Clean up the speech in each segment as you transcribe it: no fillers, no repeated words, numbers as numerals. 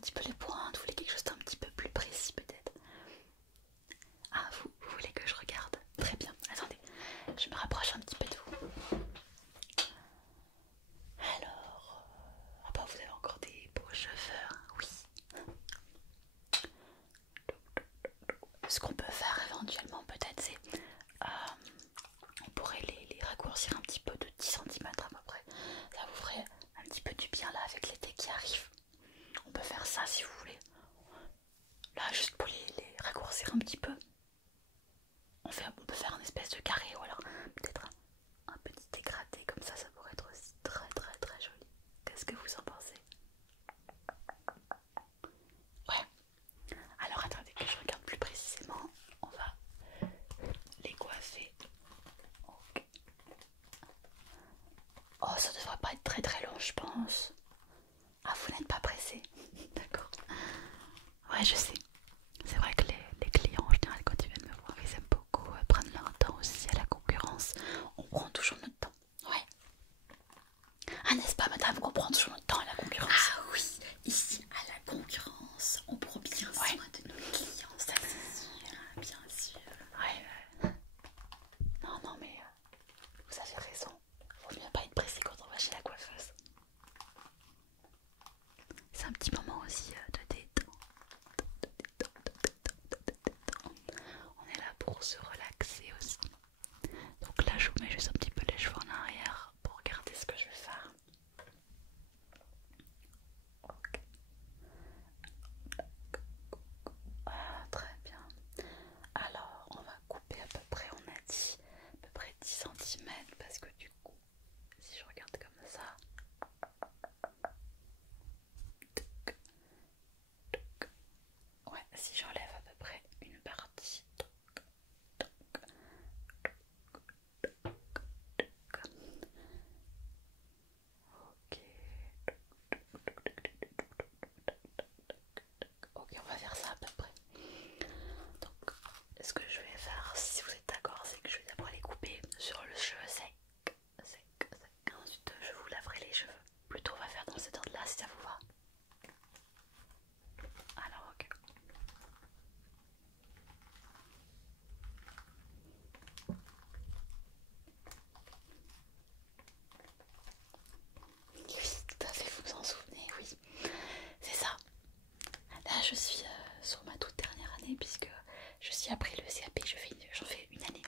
petit peu les pointes, vous voulez quelque chose d'un petit peu plus précis peut-être? Ah, vous voulez que je regarde? Très bien, attendez, je me rapproche un petit peu de vous. Alors, ah bah vous avez encore des beaux cheveux, hein, oui. Ce qu'on peut faire éventuellement peut-être c'est, on pourrait les raccourcir un petit peu de 10 centimètres à peu près. Ça vous ferait un petit peu du bien là avec l'été qui arrive. On peut faire ça si vous voulez. Là juste pour les raccourcir un petit peu. On peut faire un espèce de carré ou alors peut-être un petit dégradé comme ça pourrait être aussi très très très joli. Qu'est-ce que vous en pensez? Ouais. Alors attendez que je regarde plus précisément. On va les coiffer. Ok. Oh, ça devrait pas être très très long je pense. Ah, vous n'êtes pas pressé? D'accord. Ouais, je sais. C'est vrai que les clients en général quand ils viennent me voir, ils aiment beaucoup prendre leur temps aussi à la concurrence. On prend toujours notre temps. Ouais. Ah, n'est-ce pas madame qu'on prend toujours notre temps à la concurrence? Ah oui, ici à la concurrence, on prend bien soin de nos clients, ça c'est sûr, bien sûr. Ouais. Non, non, mais vous avez raison. Vaut mieux pas être pressé quand on va chez la coiffeuse. C'est un petit moment aussi de détente. On est là pour se relaxer aussi. Donc là, je vous mets juste un petit peu les cheveux en arrière pour regarder ce que je vais faire. Ok. Ah, très bien. Alors, on va couper à peu près, on a dit à peu près 10 centimètres parce que du coup, si je regarde comme ça, ouais, si j'enlève à peu près une partie, ok, ok, on va faire ça à peu près. Donc, ce que je vais faire, si vous êtes d'accord, c'est que je vais d'abord les couper sur le cheveu sec, sec, sec. Ensuite, je vous laverai les cheveux. Plutôt, on va faire dans cet ordre-là, si ça vous va. Alors, ok. Oui, tout à fait, vous vous en souvenez, oui. C'est ça. Là, je suis sur ma toute dernière année puisque je suis après le CAP, j'en fais une année.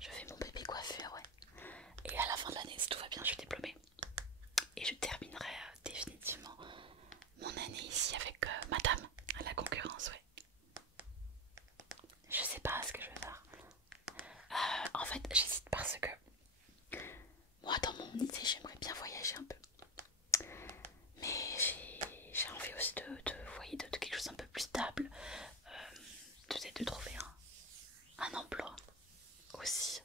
Je fais mon bébé coiffure, ouais. Et à la fin de l'année, si tout va bien, je suis diplômée. Et je terminerai définitivement mon année ici avec madame à la concurrence, ouais. Je sais pas ce que je vais faire. En fait, j'hésite parce que moi, dans mon idée, j'aimerais bien voyager un peu. Mais j'ai envie aussi de quelque chose un peu plus stable. Peut-être de trouver un emploi aussi.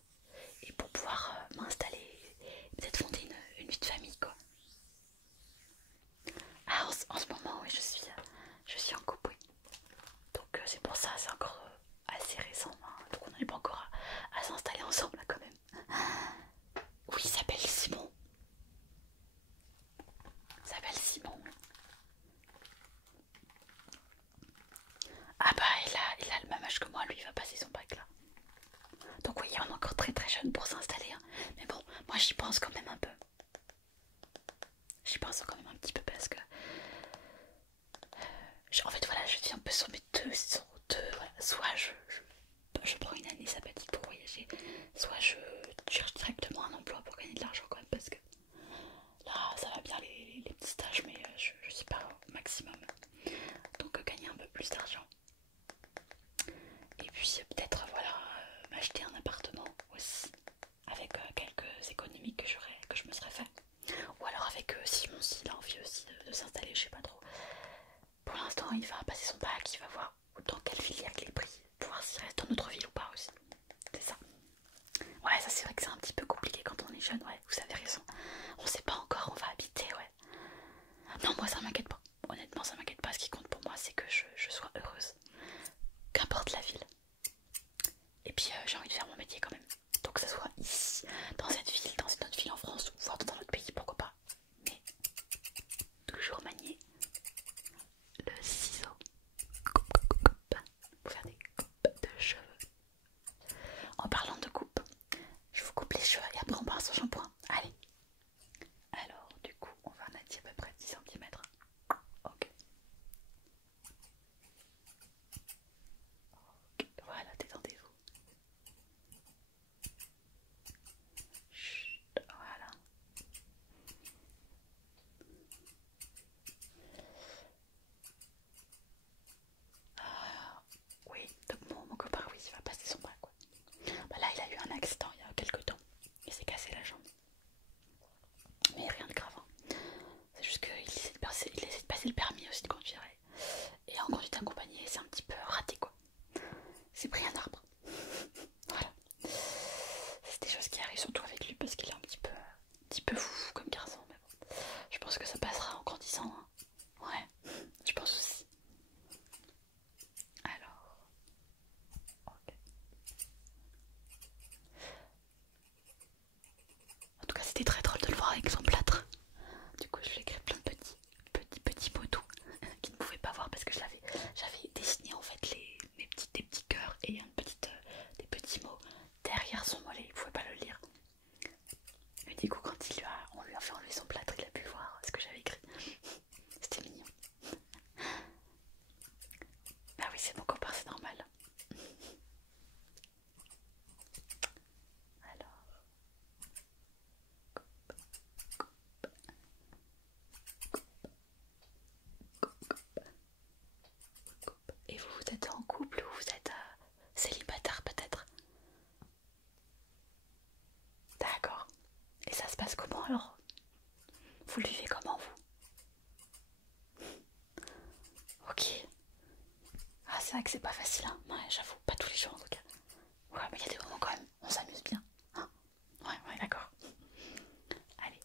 Et pour pouvoir m'installer, peut-être fonder une vie de famille, quoi. Ah, en ce moment, oui, je suis en couple, oui. Donc c'est pour ça, c'est encore assez récent, hein. Donc on n'en est pas encore à s'installer ensemble là, quand même. Oui, il s'appelle Simon. Il s'appelle Simon. Ah bah il a le même âge que moi, lui il va passer son bac là. Donc oui, il est encore très très jeune pour s'installer, hein. Mais bon, moi j'y pense quand même un peu. J'y pense quand même un petit peu parce que en fait voilà, je suis un peu sur mes deux voilà. Soit je prends une année sabbatique pour voyager, soit je cherche directement un emploi pour gagner de l'argent quand même parce que là ça va bien les petits stages, mais je suis pas au maximum. Donc gagner un peu plus d'argent. Et puis peut-être voilà, m'acheter un appartement aussi avec quelques économies que je me serais fait. Ou alors avec Simon s'il a envie aussi de s'installer, je sais pas trop. Pour l'instant il va passer son bac, il va voir dans quelle filière il est pris, pour voir s'il reste dans notre ville ou pas aussi. C'est ça. Ouais, ça c'est vrai que c'est un petit peu compliqué quand on est jeune, ouais, vous avez raison. On sait pas encore où on va habiter, ouais. Non, moi ça m'inquiète pas. Honnêtement ça m'inquiète pas, ce qui compte pour moi c'est que je sois heureuse. Qu'importe la ville. Et puis j'ai envie de faire mon métier quand même. Donc que ça soit ici, dans cette ville, dans une autre ville en France, ou voire dans un autre pays, pourquoi pas. Mais toujours manier vrai que c'est pas facile, hein. Ouais, j'avoue, pas tous les jours en tout cas. Ouais, mais il y a des moments quand même, on s'amuse bien. Hein, ouais, d'accord. Allez.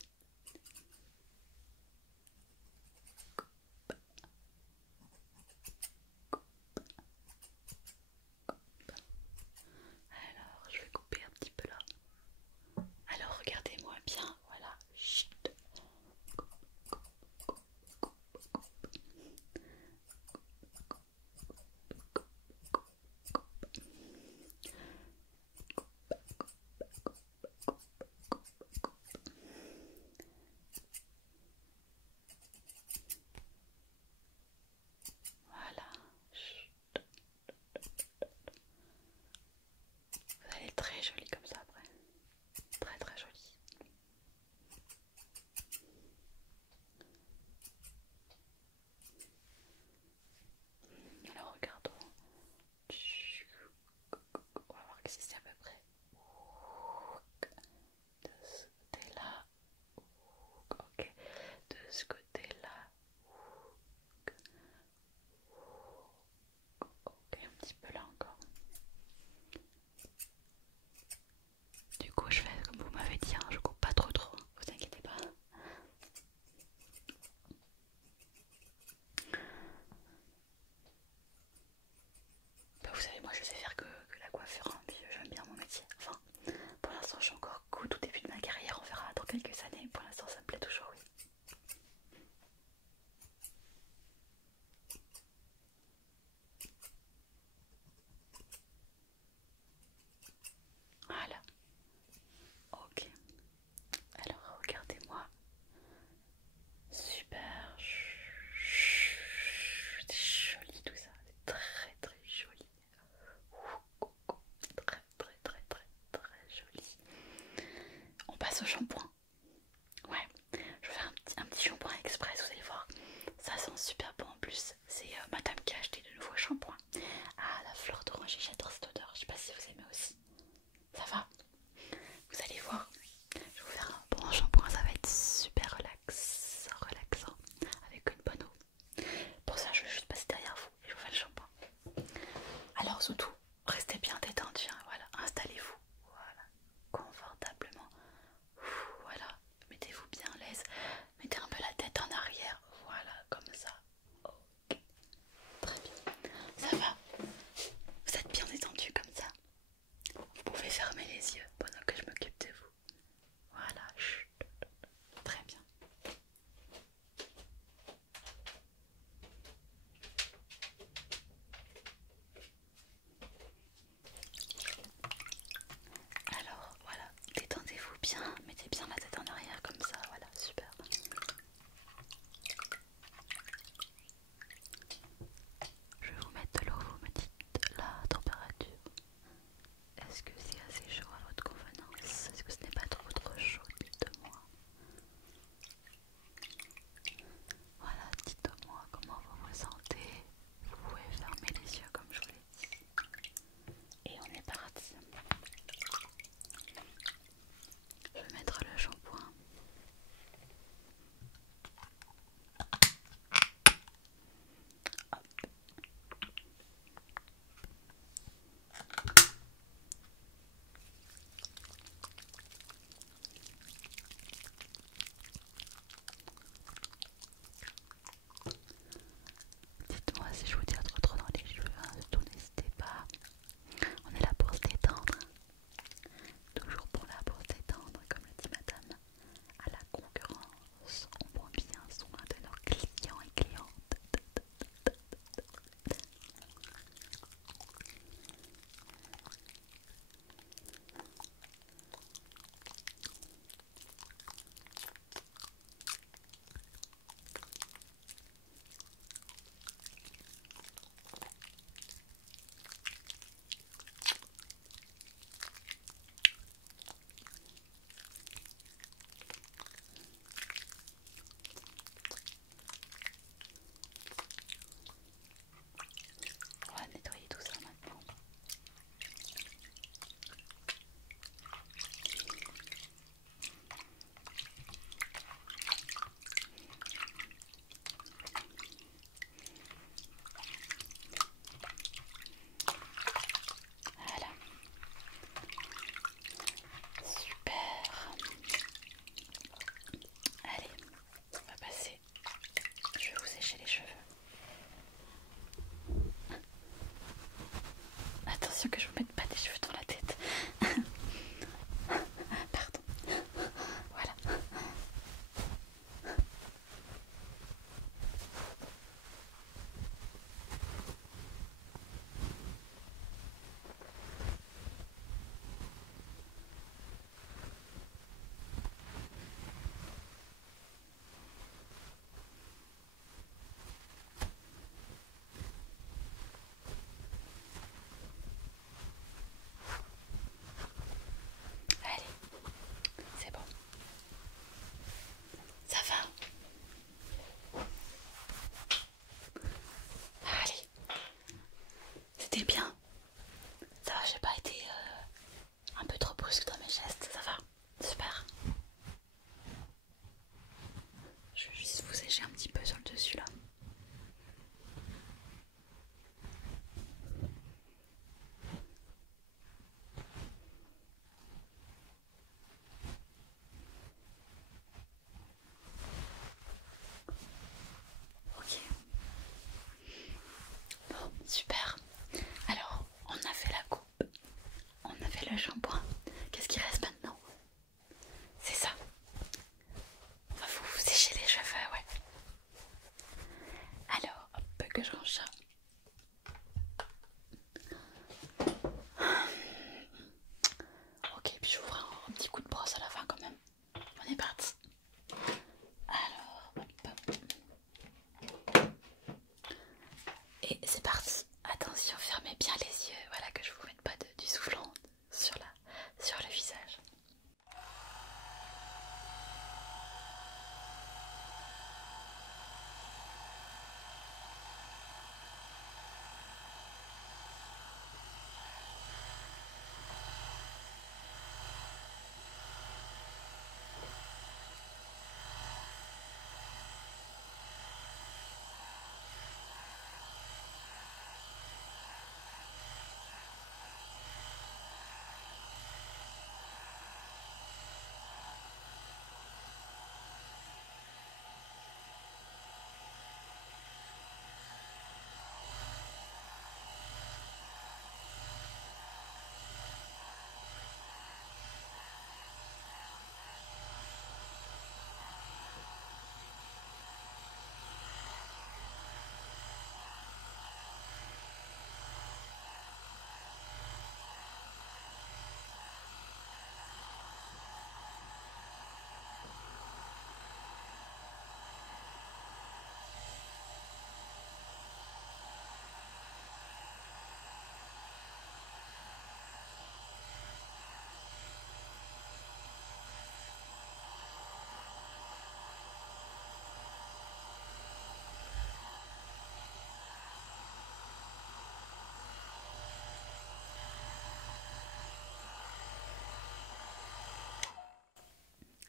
Alors, je vais couper un petit peu là. Alors, regardez-moi bien, voilà. Chut. que je range ça. Ok, puis je vous ferai un petit coup de brosse à la fin quand même. On est parti. Alors, hop, hop. Et c'est parti. Attention, fermez bien les yeux. Voilà, que je vous mette pas du soufflant sur le visage.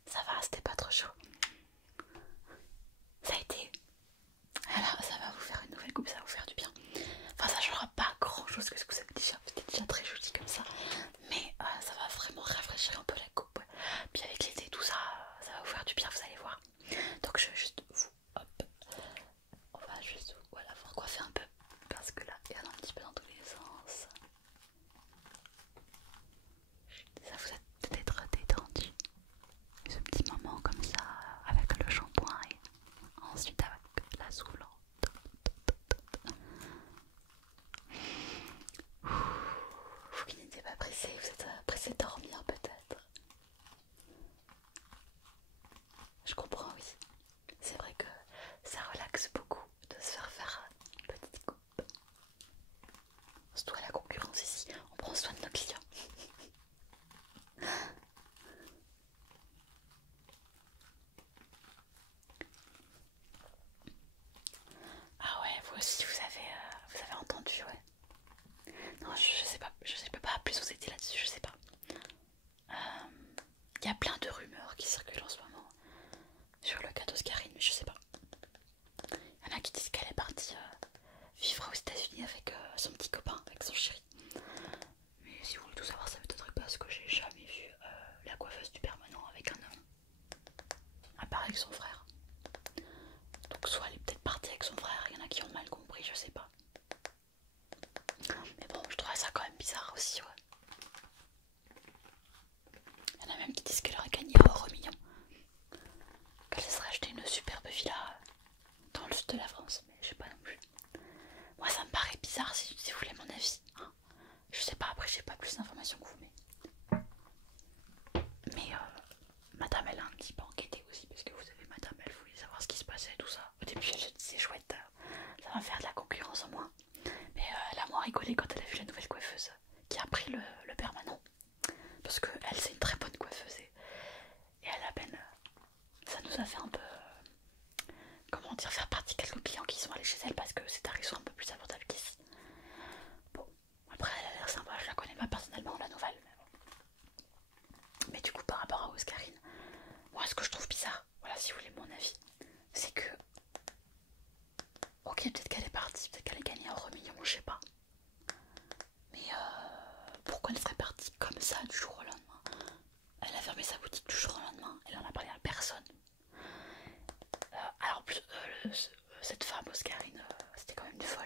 Ça va, c'était pas trop chaud. Ça a été. Alors, ça va vous faire une nouvelle coupe, ça va vous faire du bien. Enfin, ça changera pas grand chose que ce que vous avez déjà. C'était déjà très joli comme ça. Mais ça va vraiment rafraîchir un peu la coupe. Puis avec l'été, tout ça, ça va vous faire du bien, vous allez voir. Donc, je vais juste vous. Hop. On va juste voilà, vous recoiffer un peu. Parce que là, il y en a un petit peu dans tous les sens. Ça vous a peut-être détendu. Ce petit moment comme ça, avec le shampoing et ensuite avec la soufflante. Vous qui n'étiez pas pressé, vous êtes pressé de dormir peut-être. Je comprends, oui. C'est vrai que ça relaxe beaucoup de se faire une petite coupe. Surtout à la concurrence ici, on prend soin de nos clients. Ah ouais, vous aussi vous avez entendu, ouais. Non, je sais pas, je peux pas plus vous aider là-dessus, je sais pas. Il y a plein de rumeurs qui circulent en ce moment sur le cas d'Oscarine, mais je sais pas. Il y en a qui disent qu'elle est partie vivre aux États-Unis avec son petit copain, avec son chéri. Mais si vous voulez tout savoir, ça m'étonnerait pas parce que j'ai jamais vu la coiffeuse du permanent avec un homme. À part avec son frère. Donc soit elle est peut-être partie avec son frère, il y en a qui ont mal compris, je sais pas. Mais bon, je trouve ça quand même bizarre aussi, ouais. Il y en a même qui disent qu'elle aurait gagné un euro million. Qu'elle se serait acheté une superbe villa dans le sud de la France, mais je sais pas non plus. Moi ça me paraît bizarre si vous voulez mon avis. Hein. Je sais pas, après j'ai pas plus d'informations que vous, mais madame elle a un petit peu enquêté aussi, parce que vous savez, madame elle voulait savoir ce qui se passait, tout ça. Au début elle se disait chouette, ça va faire de la concurrence en moins. Mais elle a moins rigolé quand elle a vu la nouvelle coiffeuse qui a pris le permanent. Parce que elle c'est une très bonne coiffeuse et à la peine ça nous a fait un peu comment dire, faire partie de quelques clients qui sont allés chez elle parce que ces tarifs sont un peu plus abordables qu'ici. Bon, après elle a l'air sympa, je la connais pas personnellement la nouvelle, mais bon. Mais du coup par rapport à Oscarine, moi ce que je trouve bizarre, voilà si vous voulez mon avis, c'est que ok peut-être qu'elle est partie, peut-être qu'elle a gagné un euro-million, je sais pas. Mais pourquoi elle serait partie comme ça du jour au lendemain? Elle a fermé sa boutique du jour au lendemain, elle en a parlé à personne. Alors cette femme Oscarine, c'était quand même une folle.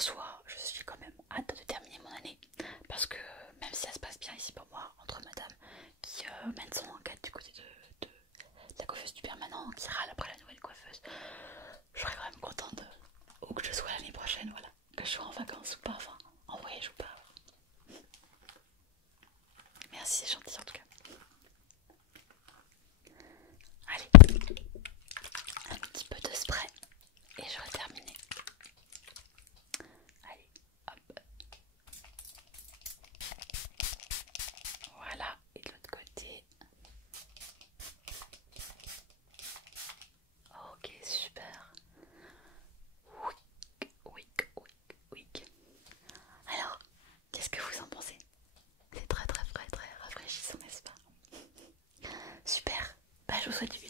en soi, je suis quand même hâte de terminer mon année. Parce que même si ça se passe bien ici pour moi, entre madame qui mène son enquête du côté de la coiffeuse du permanent, qui râle après la nouvelle coiffeuse, je serais quand même contente ou que je sois l'année prochaine, voilà. Que je sois en vacances ou pas, enfin en voyage ou pas. Merci, c'est gentil en tout cas. Allez, un petit peu de spray et j'aurai terminé. Allez, hop. Voilà, et de l'autre côté. Ok, super. Oui. Alors, qu'est-ce que vous en pensez? C'est très frais, très rafraîchissant, n'est-ce pas? Super. Bah, je vous souhaite une